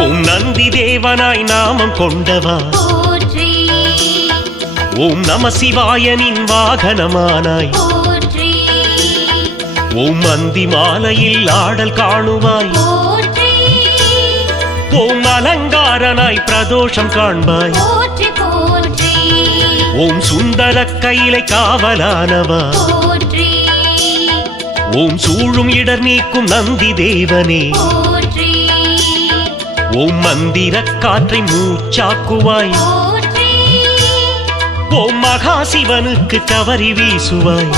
ஓம் நந்தி தேவனாய் நாமம் கொண்டவா போற்றி ஓம் நம சிவாயனின் வாகனமானாய் போற்றி ஓம் அந்தி மாலையில் ஆடல் காணுவாய் போற்றி ஓம் அலங்காரனாய் பிரதோஷம் காண்பாய் போற்றி போற்றி ஓம் சுந்தர கையிலை காவலானவா போற்றி ஓம் சூழும் இடர் நீக்கும் நந்தி தேவனே போற்றி ஓம் மந்திர காற்றை மூச்சாக்குவாய் போற்றி ஓம் மகா சிவனுக்கு கவரி வீசுவாய்